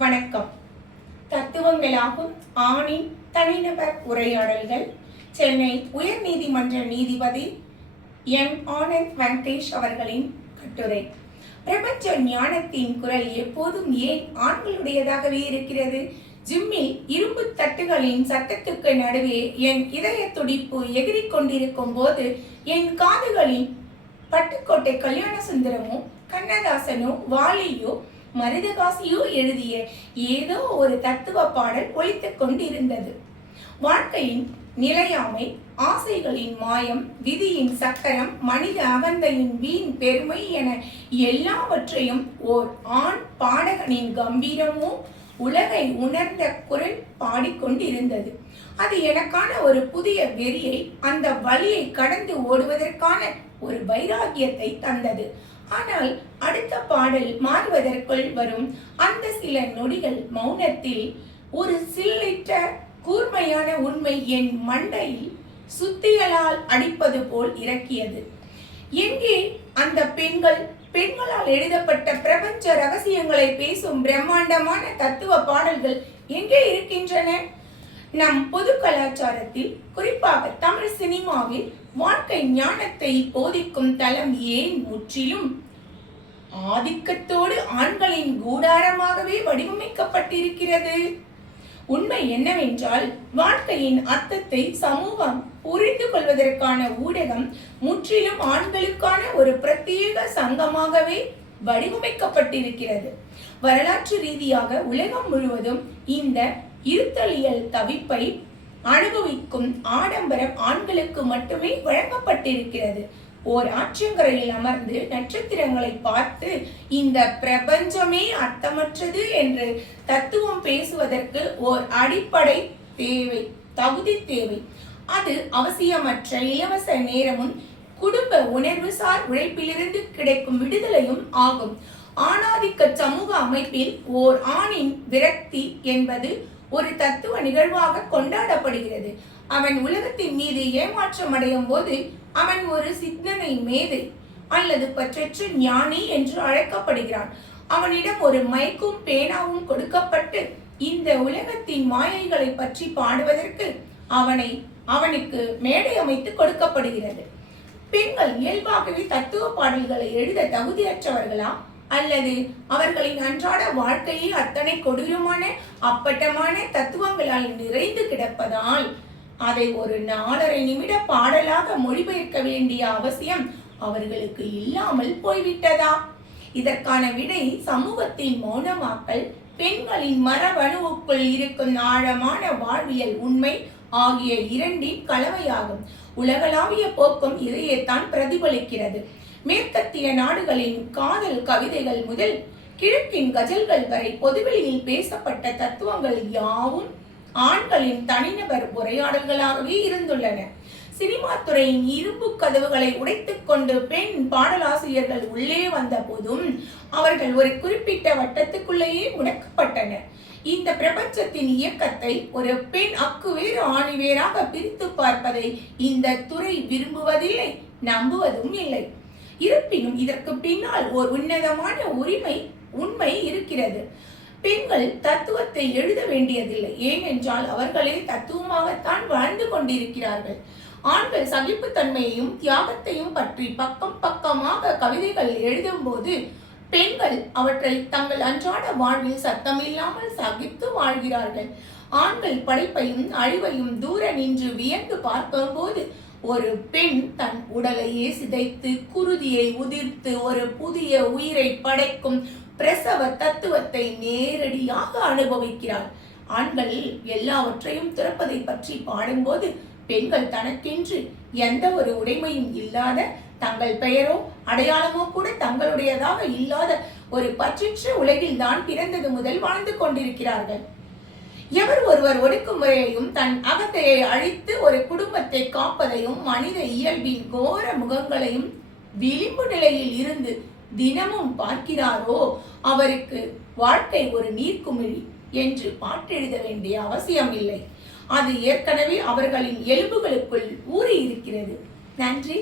வணக்கம். தத்துவங்களாகும் ஆணின் தனிநபர் உரையாடல்கள். சென்னை உயர் நீதிமன்ற நீதிபதி எம். ஆனந்த் வெங்கடேஷ் அவர்களின் கட்டுரை. பிரபஞ்ச ஞானத்தின் குரல் எப்போதும் ஏன் ஆண்களுடையதாகவே இருக்கிறது? ஜிம்மில் இரும்பு தட்டுகளின் சத்தத்துக்கு நடுவே என் இதய துடிப்பு எகிரிக் கொண்டிருக்கும் போது என் காதுகளின் பட்டுக்கோட்டை கல்யாண சுந்தரமோ கண்ணதாசனோ வாலியோ மருதகாசியோ எழுதிய ஏதோ ஒரு தத்துவ பாடல் ஒலித்துக் கொண்டிருந்தது. வாழ்க்கையின் நிலையாமை, ஆசைகளின் மாயம், விதியின் சக்கரம், மனித அகந்தையின் வீண் பெருமை என எல்லாவற்றையும் ஓர் ஆண் பாடகனின் கம்பீரமோ உலகை உணர்ந்த குரல் பாடிக்கொண்டிருந்தது. அது எனக்கான ஒரு புதிய வெறியை, அந்த வழியை கடந்து ஓடுவதற்கான ஒரு வைராகியத்தை தந்தது. ஆனால் அடுத்த பாடல் மாறுவதற்குள் வரும் அந்த சில நொடிகள் மௌனத்தில் ஒரு சில்லிட்ட கூர்மையான உண்மை என் மண்டையில் சுத்திகளால் அடிப்பது போல் இறக்கியது. எங்கே அந்த பெண்களால் எழுதப்பட்ட பிரபஞ்ச ரகசியங்களை பேசும் பிரம்மாண்டமான தத்துவ பாடல்கள் எங்கே இருக்கின்றன? நம் பொது கலாச்சாரத்தில், குறிப்பாக தமிழ் சினிமாவில் வாழ்க்கை ஞானத்தை போதிக்கும் தளம் ஏன் முற்றிலும் ஆதிக்கத்தோடு ஆண்களின் கூடாரமாகவே வடிவமைக்கப்பட்டிருக்கிறது? உண்மை என்னவென்றால், வாழ்க்கையின் அர்த்தத்தை சமூகம் புரிந்து கொள்வதற்கான ஊடகம் முற்றிலும் ஆண்களுக்கான ஒரு பிரத்யேக சங்கமாகவே வடிவமைக்கப்பட்டிருக்கிறது. வரலாற்று ரீதியாக உலகம் முழுவதும் இந்த இருத்தலியல் தவிப்பை அனுபவிக்கும் ஆடம்பரம் ஆண்களுக்கு மட்டுமே வழங்கப்பட்டிருக்கிறது. ஓர் ஆற்றங்கரையில் அமர்ந்து நட்சத்திரங்களை பார்த்து இந்த பிரபஞ்சமே அர்த்தமற்றது என்று தத்துவம் பேசுவதற்கு ஓர் அடிப்படை தேவை, தகுதி தேவை. அது அவசியமற்ற இலவச நேரமும் குடும்ப உணர்வுசார் உழைப்பிலிருந்து கிடைக்கும் விடுதலையும் ஆகும். ஆணாதிக்க சமூக அமைப்பில் ஓர் ஆணின் விரக்தி என்பது ஒரு தத்துவ நிகழ்வாக கொண்டாடப்படுகிறது. அவன் உலகத்தின் மீது ஏமாற்றம் அடையும் போது அவன் ஒரு சிந்தனை மேதை அல்லது பற்றற்ற ஞானி என்று அழைக்கப்படுகிறான். அவனிடம் ஒரு மைக்கும் பேனாவும் கொடுக்கப்பட்டு இந்த உலகத்தின் மாயைகளை பற்றி பாடுவதற்கு அவனுக்கு மேடை அமைத்து கொடுக்கப்படுகிறது. பெண்கள் இயல்பாகவே தத்துவ பாடல்களை எழுத தகுதியற்றவர்களா, அல்லது அவர்களின் அன்றாட வாழ்க்கையை அத்தனை கொடூரமான அப்பட்டமான தத்துவங்களால் நிறைந்து கிடப்பதால் அதை ஒரு 4.5 நிமிட பாடலாக மொழிபெயர்க்க வேண்டிய அவசியம் அவர்களுக்கு இல்லாமல் போய்விட்டதா? இதற்கான விடை சமூகத்தின் மௌனமாக்கல், பெண்களின் மரபணுவுக்குள் இருக்கும் ஆழமான வாழ்வியல் உண்மை ஆகிய இரண்டின் கலவையாகும். உலகளாவிய போக்கும் இதையேத்தான் பிரதிபலிக்கிறது. மேற்கத்திய நாடுகளின் காதல் கவிதைகள் முதல் கிழக்கின் கஜல்கள் வரை பொதுவெளியில் பேசப்பட்ட தத்துவங்கள் யாவும் ஆண்களின் தனிநபர் உரையாடல்களாகவே இருந்துள்ளன. சினிமா துறையின் இரும்பு கதவுகளை உடைத்துக் கொண்டு பெண் பாடலாசிரியர்கள் உள்ளே வந்த போதும் அவர்கள் ஒரு குறிப்பிட்ட வட்டத்துக்குள்ளேயே முடக்கப்பட்டனர். இந்த பிரபஞ்சத்தின் இயக்கத்தை ஒரு பெண் அக்குவேறு ஆணிவேராக பிரித்து பார்ப்பதை இந்த துறை விரும்புவதில்லை, நம்புவதும் இல்லை. இருப்பினும் இதற்கு பின்னால் ஒரு உன்னதமான உண்மை இருக்கிறது. பெண்கள் தத்துவத்தை எழுத வேண்டியதில்லை, ஏனென்றால் அவர்களே தத்துவமாகத்தான் வாழ்ந்து கொண்டிருக்கிறார்கள். ஆண்கள் சகிப்புத்தன்மையையும் தியாகத்தையும் பற்றி பக்கம் பக்கமாக கவிதைகள் எழுதும் போது பெண்கள் அவற்றை தங்கள் அன்றாட வாழ்வில் சத்தமில்லாமல் சகித்து வாழ்கிறார்கள். ஆண்கள் படைப்பையும் அழிவையும் தூர நின்று வியந்து பார்க்கும் போது ஒரு பெண் தன் உடலையே சிதைத்து குருதியை உதிர்த்து ஒரு புதிய உயிரை படைக்கும் பிரசவ தத்துவத்தை நேரடியாக அனுபவிக்கிறார். ஆண்கள் எல்லாவற்றையும் துறப்பதை பற்றி பாடும்போது பெண்கள் தனக்கென்று எந்த ஒரு உடைமையும் இல்லாத, தங்கள் பெயரோ அடையாளமோ கூட தங்களுடையதாக இல்லாத ஒரு பற்றற்ற உலகில் தான் பிறந்தது முதல் வாழ்ந்து கொண்டிருக்கிறார்கள். எவர் ஒருவர் ஒடுக்குமுறையையும் தன் அகத்தையை அழித்து ஒரு குடும்பத்தை காப்பதையும் மனித இயல்பின் கோர முகங்களையும் விளிம்பு நிலையில் இருந்து தினமும் பார்க்கிறாரோ அவருக்கு வாழ்க்கை ஒரு நீர்க்குமிழி என்று பாட்டெழுத வேண்டிய அவசியம் இல்லை. அது ஏற்கனவே அவர்களின் எலும்புகளுக்குள் ஊறி இருக்கிறது. நன்றி.